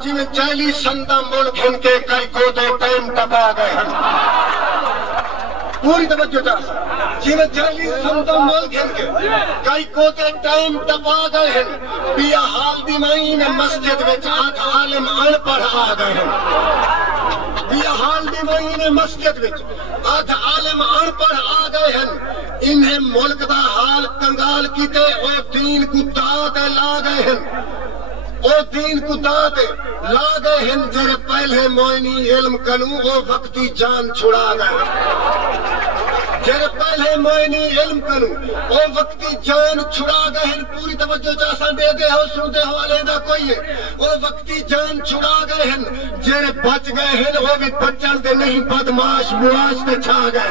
جی میں چیلی سندہ ملک ان کے کئی کو دے ٹائم تبا گئے ہیں پوری توجہ چاہتا جی میں چیلی سندہ ملک ان کے کئی کو دے ٹائم تبا گئے ہیں بیا حال دی مائین مسجد وچ آٹھ عالم ان پڑھ آ گئے ہیں بیا حال دی مائین مسجد وچ آٹھ عالم ان پڑھ آ گئے ہیں انہیں ملک دا حال کنگال کیتے اور دین کو داد لا گئے ہیں او دین کو داد لا گئے ہیں جرے پہلے موئنی علم کنو او وقتی جان چھڑا گئے جرے پہلے موئنی علم کنو او وقتی جان چھڑا گئے ہیں پوری توجہ چاہساں دے دے ہو سن دے ہو علیدہ کوئی ہے او وقتی جان چھڑا گئے ہیں جرے بچ گئے ہیں وہ بھی بچن دے نہیں بدماش مواش تے چھا گئے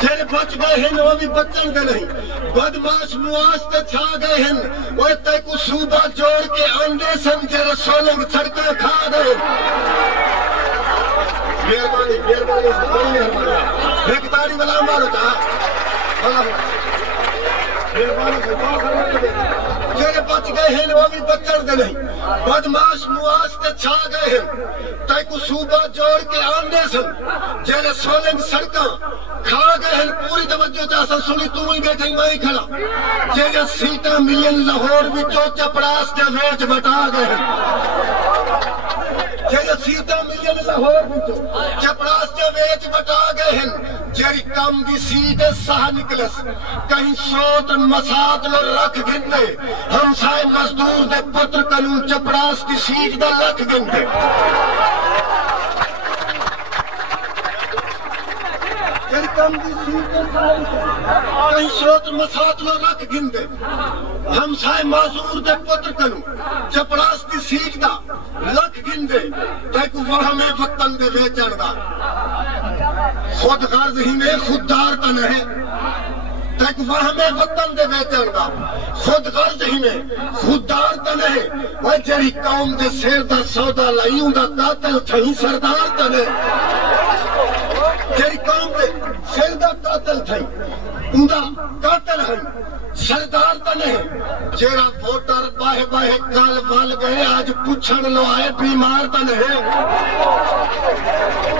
جیرے بچ گئے ہیں وہ بھی بچن دے نہیں بدماش مواستے چھا گئے ہیں وہ تے کو صوبہ جوڑ کے آندے سن جیرے سولنگ چھڑکا کھا گئے مہربانی ایک تاری والا مارو تا جیرے بچ گئے ہیں وہ بھی بچن دے نہیں بدماش مواستے چھا گئے ہیں تے کو صوبہ جوڑ کے آندے سن جیرے سولنگ سڑکاں کھا گئے ہیں پوری توجہ چاہتا سنی تو ہی بیٹھیں میں ہی کھڑا جیجا سیٹا ملین لاہور بھی چوچا پڑاس کے ویچ بٹا گئے ہیں جیجا سیٹا ملین لاہور بھی چوچا پڑاس کے ویچ بٹا گئے ہیں جیری کم دی سیٹ ساہ نکلس کہیں سوت مساد لو رکھ گندے ہم سائے مزدور دے پتر کنو چپڑاس کی سیٹ دا رکھ گندے کہیں سوت مسات لو رکھ گندے ہم سائے معذور دے پتر کنو چپڑاس دی سیٹ دا لکھ گندے تیکو وہاں میں وطن دے ویچن دا خود غرض ہی میں خوددار تن ہے تیکو وہاں میں وطن دے ویچن دا خود غرض ہی میں خوددار تن ہے وہ جری قوم دے سیر دا سودا لائیوں دا قاتل تھیں سردار تن ہے جری قوم دے سیر دا قاتل تھیں اندہ قاتل ہیں سردار تنے جیرا ووٹر باہے باہے کال وال گئے آج پچھڑ لو آئے بیمار تنے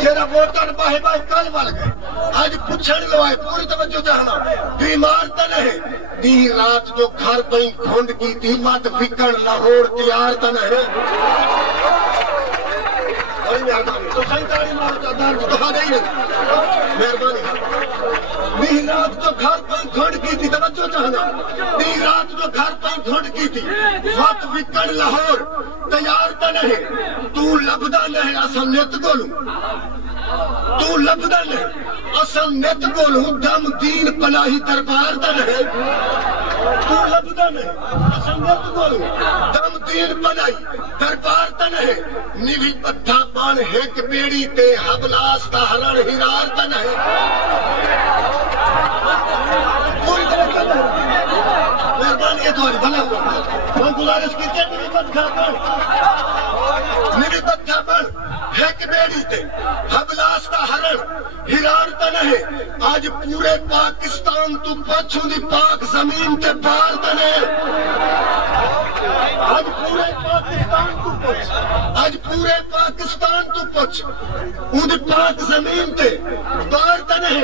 جیرا ووٹر باہے باہے کال وال گئے آج پچھڑ لو آئے پوری توجہ جانا بیمار تنے دی رات جو گھر بہیں کھونڈ کی تھی وات فکر لاہور تیار تنے تو صحیح تاری مارو چاہتا ہے دفعہ گئی نہیں مہربانی دی رات جو گھر پہیں کھونڈ کی تھی توجہ چاہنا دی رات جو گھر پہیں کھونڈ کی تھی وقت فکر لاہور تیار تنے تو لبدا نہیں اصل نیت گولوں تو لبدا نہیں اصل نیت گولوں دم دین پناہی دربار تنے تو لبدا نہیں اصل نیت گولوں دم دین پناہی دربار تنے نیوی پتھا پان ہیک بیڑی تے حبلاس تہران ہرار تنے مہربانی یہ دواری بھلا ہوا میں گزارش کی کہ نیوی پتھا پان ہیک بیڑی تے حبلاس تہران ہرار تنے آج پورے پاکستان تو پچھوں دی پاک زمین تے بار تنے آج پورے پاکستان تو پچھ آج پورے پاکستان تو پچھ اون پاک زمین تے بار تنے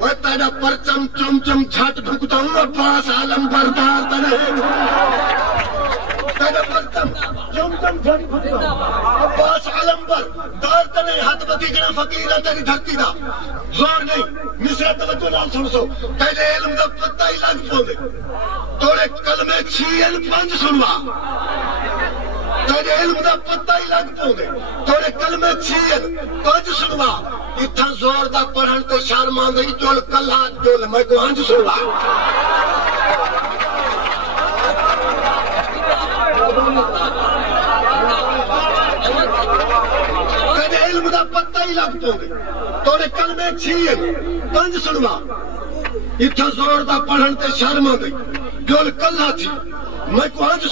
وہ تیرا پرچم چم چم جھٹ بھگتا ہوں عباس عالم بردار تنے تیرا پرچم چم چم جھٹ بھگتا ہوں عباس عالم بردار تنے ہاتھ بکیگنا فقیرہ تیری دھرتی دا زور نہیں مصرہ توجہ نام سن سو تیرے علم دا پتہ ہی لگ پوندے توڑے کلمے 6 سنوا تیرے علم دا پتہ ہی لگ پوندے توڑے کلمے 6 سنوا اتھا زور دا پڑھن تے شرمان دے چول کلہ چول میں کو ہنج سنوا تیرے علم دا پتہ ہی لگ پوندے توڑے کلمے 6 سنوا اتھا زور دا پڑھن تے شرمان دے چول کلہ تھی میں کو ہنج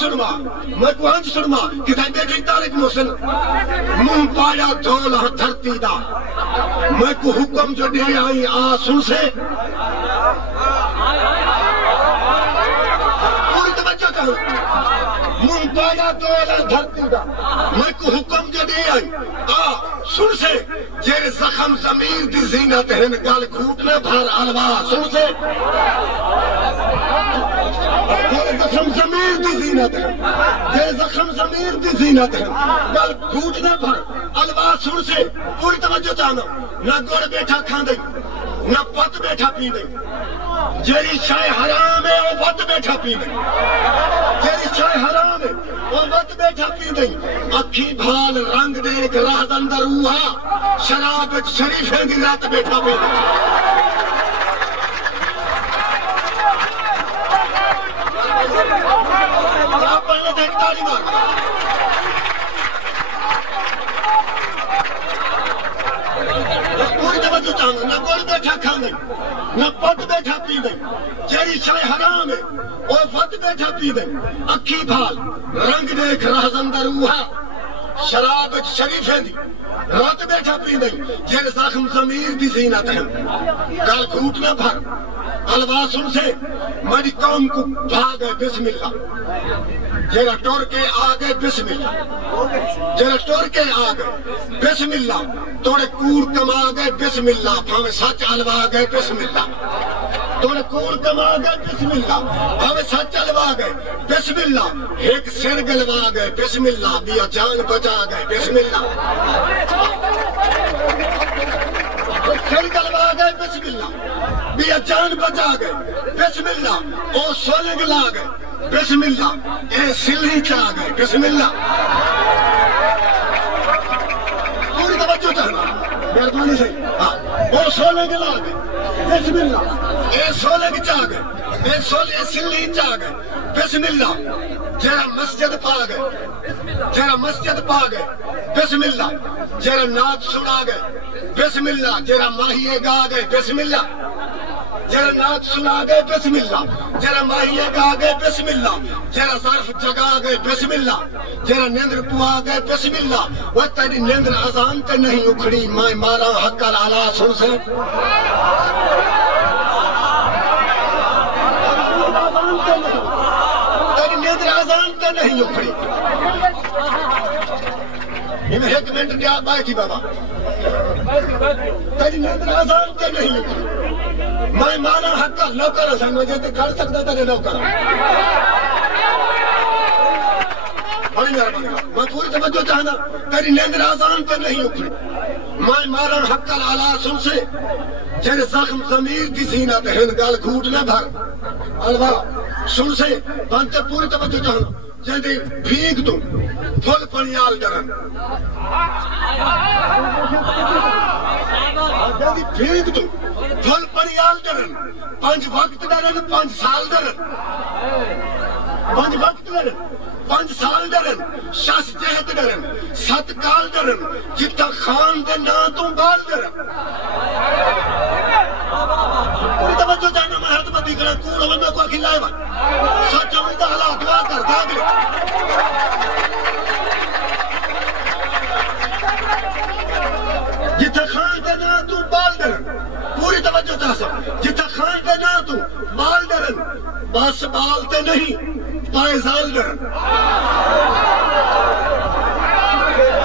سنوا کہ تھا بیٹی تارک محسن منہ پایا دھول دھرتی دا میں کو حکم جو دے آئی آسن سے پوری توجہ چاہوں منہ پیدا تو دھرتی دا میں کو حکم جو دے آئی سن سے جیرے زخم ضمیر دی زینت ہن گل گھوٹنے بھر الوا سن سے جیرے زخم ضمیر دی زینت ہے جیرے زخم ضمیر دی زینت ہے گل گھوٹنے بھر الوا سن سے پوری توجہ چاہنا نہ گڑ بیٹھا کھان دیں نہ پت بیٹھا پی دیں جیری شاہ حرام ہے وہ وقت بیٹھا پی دیں جیری شاہ حرام ہے وہ وقت بیٹھا پی دیں اکھی بھال رنگ دیکھ راہ اندر روحا شراب شریفیں دی رات بیٹھا پی دیں آپ پڑھنے دیکھ تالی مار پوری توجہ چاہنا نہ گوڑ بیٹھا کھانے نہ پت بیٹھا پی دیں جیری شاہ حرام ہے وہ وقت بیٹھا پی دیں اکھی بھال رنگ دیکھ راہ اندر روحا شراب شریفیں دی رات بیٹھا پی دیں جیرے زخم ضمیر دی زینت ہے گل گھوٹنا بھر الوا سن سے میری قوم کو بھاگے بسم اللہ جیرا ٹور کے آگے بسم اللہ جیرا ٹور کے آگے بسم اللہ توڑے کور کما گئے بسم اللہ بھاوے سچ الوا گئے بسم اللہ توڑے کور کما گئے بسم اللہ بھاوے سچ الوا گئے بسم اللہ ایک سر گلوا گئے بسم اللہ بیا جان بچا گئے بسم اللہ سر گلوا گئے بسم اللہ بیا جان بچا گئے بسم اللہ او سولنگ لا گئے بسم اللہ اے سلی چاہ گئے بسم اللہ پوری توجہ چاہنا مہربانی سے او سولنگ لا گئے بسم اللہ اے سولنگ چاہ گئے اے سلی چاہ گئے بسم اللہ جیرا مسجد پا گئے جیرا مسجد پا گئے بسم اللہ جیرا نعت سنا گئے بسم اللہ جیرا ماہیے گا گئے بسم اللہ جیرا نعت سنا گئے بسم اللہ جیرا ماہیے گا گئے بسم اللہ جیرا ظرف جگا گئے بسم اللہ جیرا نیندر پوا گئے بسم اللہ وہ تیری نیندر اذان تے نہیں اکھڑی میں مارا حق العلا سن سے تیری نیندر اذان تے نہیں اکھڑی میں ایک منٹ دیا بیٹھی بابا تیری نیندر اذان تے نہیں اکھڑی میں مانا حق کا نوکر سن وجہ تے کر سکتا تیرے نوکر بڑی مہربانی میں پوری توجہ چاہنا تیری نیندر اذان تے نہیں اکھڑی میں مانا حق العلا سن سے جیرے زخم ضمیر دی زینت ہن گل گھوٹنے بھر الوا سن سے بنتے پوری توجہ چاہنا جیدی بھیگ تو پھل پنیال ڈرن جیدی بھیگ تو پھل پنیال ڈرن 5 وقت ڈرن 5 سال ڈرن 5 وقت ڈرن 5 سال ڈرن 6 جہت ڈرن 7 کال ڈرن جتا خان دے نا تو بال ڈرن پوری توجہ چاہنا میں ہاتھ بدی کرا کور ہوئے میں کو کھلائے بات سچ امید حالات دعا کر داگلے جتا خان دے نا تو بال ڈرن پوری توجہ چاہ سکتا جتا خان دے نا تو بال ڈرن بس بال تے نہیں پائے زال ڈرن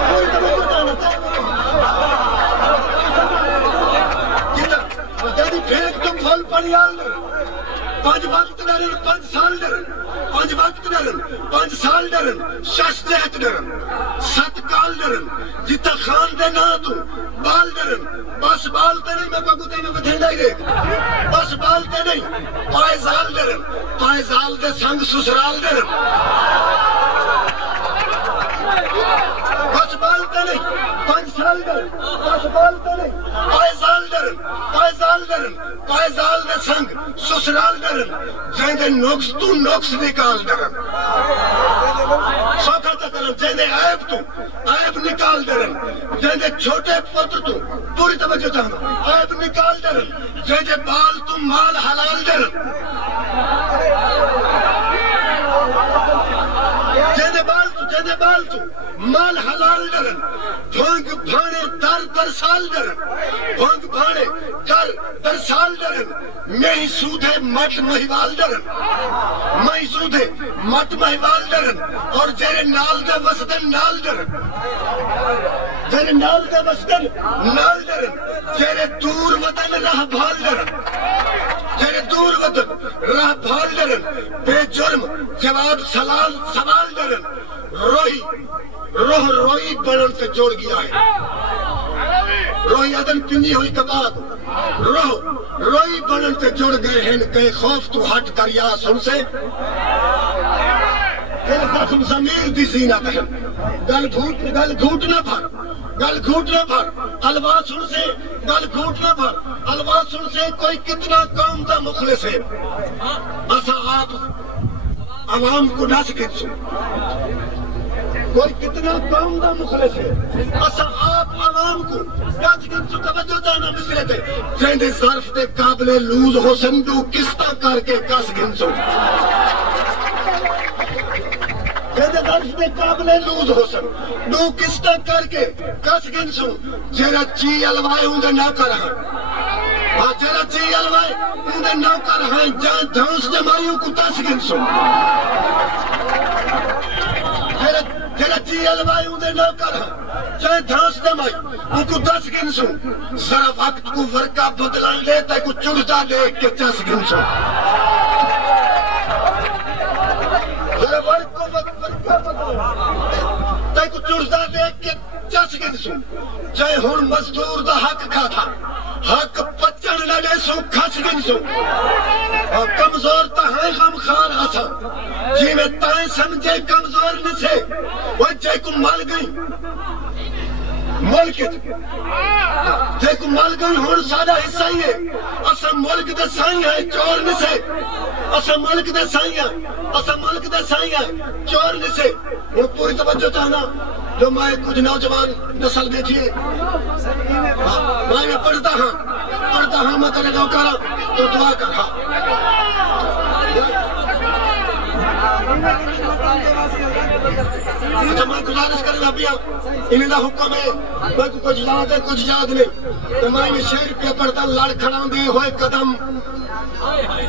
پوری توجہ چاہنا جدی پھینک تم پھل پنیال ڈرن 5 وقت ڈرن 5 سال ڈرن 5 وقت ڈرن 5 سال ڈرن 6 جہت ڈرن 7 کال ڈرن جتا خان دے نا تو بال ڈرن بس بال تے نہیں میں بگوتے میں بتھیندا ہی دیکھ بس بال تے نہیں پائے زال ڈرن پائے زال دے سنگ سسرال ڈرن بس بال تے نہیں 5 سال ڈرن بس بال تے نہیں پائے زال ڈرن پائے زال ڈرن پائے زال دے سنگ سسرال ڈرن جیندے نقص تو نقص نکال ڈرن سوکھا تکرم جیندے عیب تو عیب نکال ڈرن جیندے چھوٹے پتر تو پوری توجہ چاہنا عیب نکال ڈرن جیندے بال تو مال حلال ڈرن جیندے بال تو بچے دے بال تو مال حلال ڈرن بھونگ بھانے در سال ڈرن بھونگ بھانے در سال ڈرن میں سودھے مٹ مہیوال ڈرن میں سودھے مٹ مہیوال ڈرن اور جیرے نال دے وسدن نال ڈرن جیرے نال دے وسدن نال ڈرن جیرے دور وطن راہ بھال ڈرن جیرے دور وطن راہ بھال ڈرن بے جرم جواب سوال ڈرن روئی بڑھن سے جوڑ گیا ہے روئی عدن پنجی ہوئی کباب روئی بڑھن سے جوڑ گئے ہیں کئی خوف تو ہٹ کر یا سن سے تیرے زخم ضمیر دی زینت ہے گل گھوٹ نہ بھر الوا سن سے گل گھوٹ نہ بھر الوا سن سے کوئی کتنا قوم دا مخلص ہے اسا آپ عوام کو نہ سکھت سو کوئی کتنا قوم دا مخلص ہے اسا آپ عوام کو نہ سکھت سو توجہ جانا مصرے تے جیندے ظرف تے قابل لوز ہو سندو کستا کر کے کس گن سو جیندے ظرف تے قابل لوز ہو سندو کستا کر کے کس گن سو جیرا چی الوائے ہوں دے نہ کر ہاں جیرا چی الوائے ہوں دے نہ کر ہاں جہاں دھانس جمائیوں کو تس گن سو جیرا چی الوائے ہوں دے نہ کر ہاں جہاں دھانس جمائی ان کو دس گن سو ذرا وقت کو ورکا بدلان لے تے کو چڑھتا دیکھ کے چس گن سو ذرا وقت کو ورکا بدلان تے کو چڑھتا دیکھ کے چس گن سو چاہے ہون مزدور دا حق کھا تھا حق پچن لگے سو کھس گن سو کمزور تا ہے غم خار آسا جی میں تائیں سمجھے کمزور نسے وہ جے کو مل گئی ملک جے کو مل گئی ہون سارا حصہ ہی ہے اسا ملک دے سائیں ہے چور نسے اسا ملک دے سائیں ہے چور نسے وہ پوری توجہ چاہنا جو میں کچھ نوجوان نسل بیٹھی ہے میں پڑھتا ہاں میں تیرے گاؤں کرا تو دعا کرا اچھا میں گزارش کرنا پیا انہیں دا حکم ہے میں کو کچھ یاد ہے کچھ یاد نہیں تو میں یہ شعر پہ پڑھتا لڑ کھڑا دے ہوئے قدم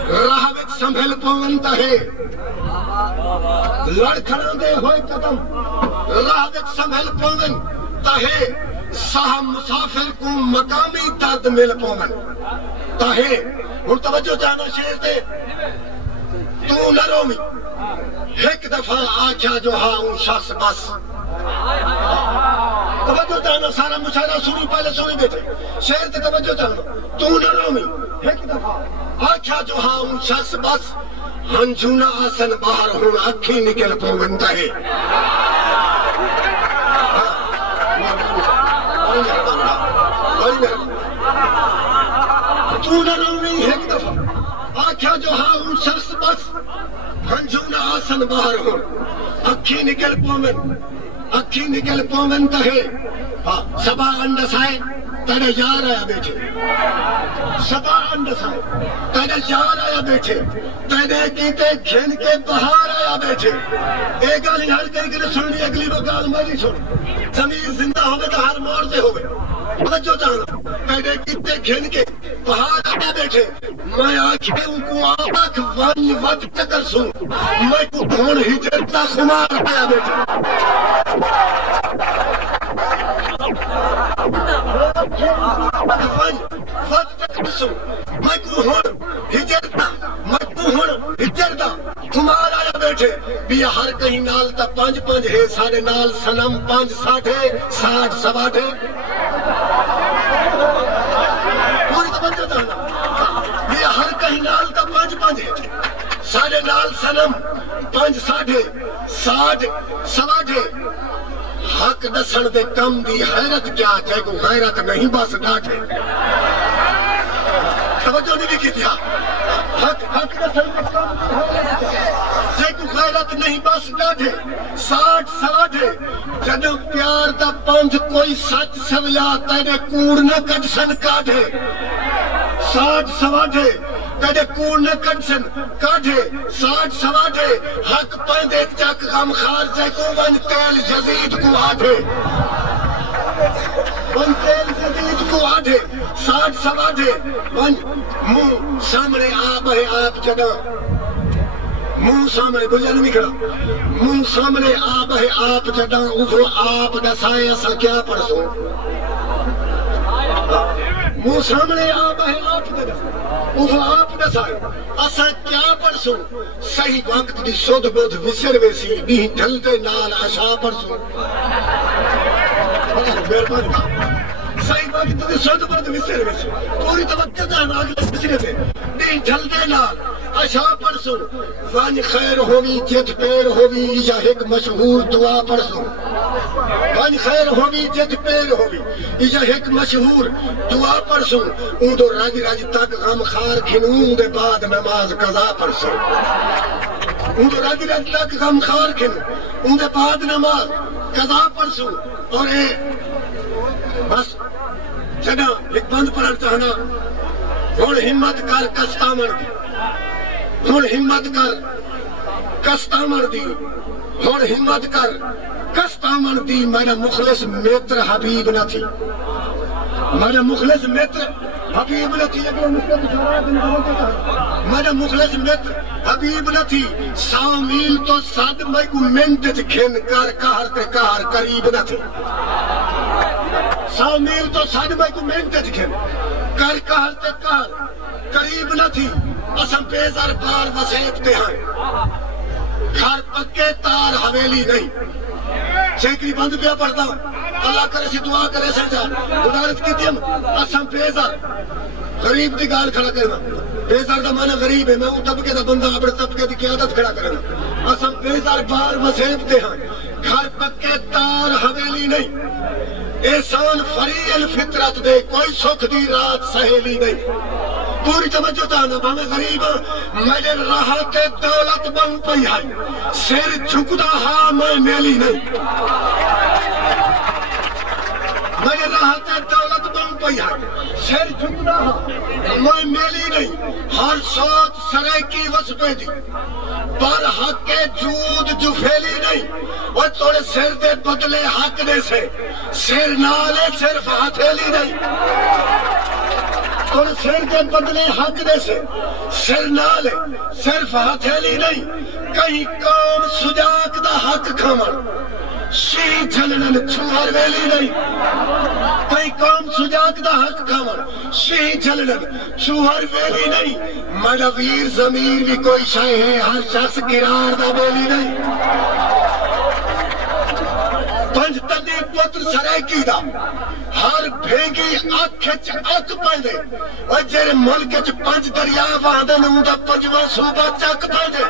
راہ وچ سنبھل پونتا ہے لڑ کھڑا دے ہوئے قدم راہ وچ سنبھل پونتا ہے صاحب مسافر کو مقامی درد مل پون تاہے ہن توجہ جانا شعر تے تو نہ رومی ایک دفعہ آکھیا جو ہاں ان شخص بس توجہ جانا سارا مشاہدہ سنی پہلے سنی بیٹھے شعر تے توجہ جانا تو نہ رومی ایک دفعہ آکھیا جو ہاں ان شخص بس ہنجونا آسن باہر ہن اکھی نکل پونتا ہے تو نہ رومی ایک دفعہ آکھیا جو ہاں ان شخص بس ہنجونا آسن باہر ہو اکھی نکل پومن تہے سبا اندسائے تیرے یار آیا بیٹھے سبا اندسائے تیرے یار آیا بیٹھے تیرے کیتے گھن کے بہار آیا بیٹھے ایک گالی ہر کئی کے سن لی اگلی وہ گال میری سن زمین زندہ ہوئے تو ہر موڑ دے ہوئے جو جانا تیرے کیتے گھن کے بہار آیا بیٹھے میں آنکھیں ان کو آنکھ وانی ود چکر سن میں کو دھون ہجرتا خمار آیا بیٹھے میں کو ہجرتا خمار آیا بیٹھے بھی ہر کہیں نال تا پانچ ہے سارے نال سنم 5-60 ہے 60-60 پوری توجہ جانا ہر کہیں نال تا 5 ہے سارے نال سنم 5-60 60 حق دسن دے کم دی حیرت کیا چاہے کو غیرت نہیں بس ڈاٹے توجہ نہیں کی تھا حق دسن دے کم دی حیرت کیا چاہے کو غیرت نہیں بس ڈاٹے 60-60 جدو پیار دا 5 کوئی سچ سویا تیرے کوڑ نہ کٹ سن کاٹے 60-60 کدے کوڑ نہ کٹسن کاٹھے ساٹھ سواٹھے حق پندے چک غم خار سے کو ون تیل یزید کو آٹھے ون تیل یزید کو آٹھے ساٹھ سواٹھے ون منہ سامنے آپ ہے آپ جگہ منہ سامنے بجھا نہیں کھڑا منہ سامنے آپ ہے آپ جگہ اوہ آپ دسائے اصل کیا پرسوں منہ سامنے آپ ہے آپ جگہ اوہ آپ دسائے اصل کیا پرسوں صحیح وقت دی سود بود وسر ویسی بھی ڈھلتے نال عشاء پرسوں صحیح وقت دی سود بود وسر ویسی پوری توقع جان آگلے بسرے دے بھی ڈھلتے نال عشاء پرسوں وان خیر ہوگی جت پیر ہوگی یا ایک مشہور دعا پرسوں وان خیر ہوگی جت پیر ہوگی یا ایک مشہور دعا پرسوں اون تو راج راج تک غم خار کھنوں دے بعد نماز قضا پرسوں اون تو راج راج تک غم خار کھنوں اون دے بعد نماز قضا پرسوں اور اے بس جگہ ایک بند پڑھنا چاہنا اور ہمت کر کستا مر دی اور ہمت کر کستا مر دی اور ہمت کر کستا مر دی میرا مخلص میتر حبیب نہ تھی میرا مخلص میتر حبیب نہ تھی میرا مخلص میتر حبیب نہ تھی 100 میل تو ساتھ میں کو منٹ گھن کر کہر قریب نہ تھی 100 میل تو ساتھ میں کو منٹ گھن کر کہر قریب نہ تھی اسم پیزار بار وسیبتے ہیں گھر پکے تار حویلی نہیں شیکری بند پیا پڑتا اللہ کرے سی دعا کرے سے جا گزارت کی دیم اسم پیزار غریب دی گال کھڑا کرنا پیزار دا معنی غریب ہے میں وہ طبقے دا بندہ اپنے طبقے دی قیادت کھڑا کرنا اسم پیزار بار وسیبتے ہیں گھر پکے تار حویلی نہیں احسان فری الفطرت دے کوئی سکھ دی رات سہیلی نہیں پوری توجہ تانا میں غریب میرے راحت دولت بن پئی ہے سر جھکدا ہاں میں میلی نہیں میرے راحت دولت بن پئی ہے سر جھکدا ہاں میں میلی نہیں ہر سوچ سرے کی وسپے دی پر حق کے جود جو پھیلی نہیں وہ توڑے سر دے بدلے حق دے سے سر نالے صرف ہتھیلی نہیں اور سر کے بدلے حق دے سے سر نالے صرف ہتھیلی نہیں کہیں قوم سجاک دا حق کھمن شی جھلنن چھوہر ویلی نہیں کہیں قوم سجاک دا حق کھمن شی جھلنن چھوہر ویلی نہیں مڑا ویر ضمیر بھی کوئی شے ہے ہر شخص گرار دا ویلی نہیں پنج تدی پتر سرائکی دا ہر بھینگی اکھچ اک پائندے اور جیرے ملکچ 5 دریا وعدن ہوں دا 5واں صوبہ چک پائندے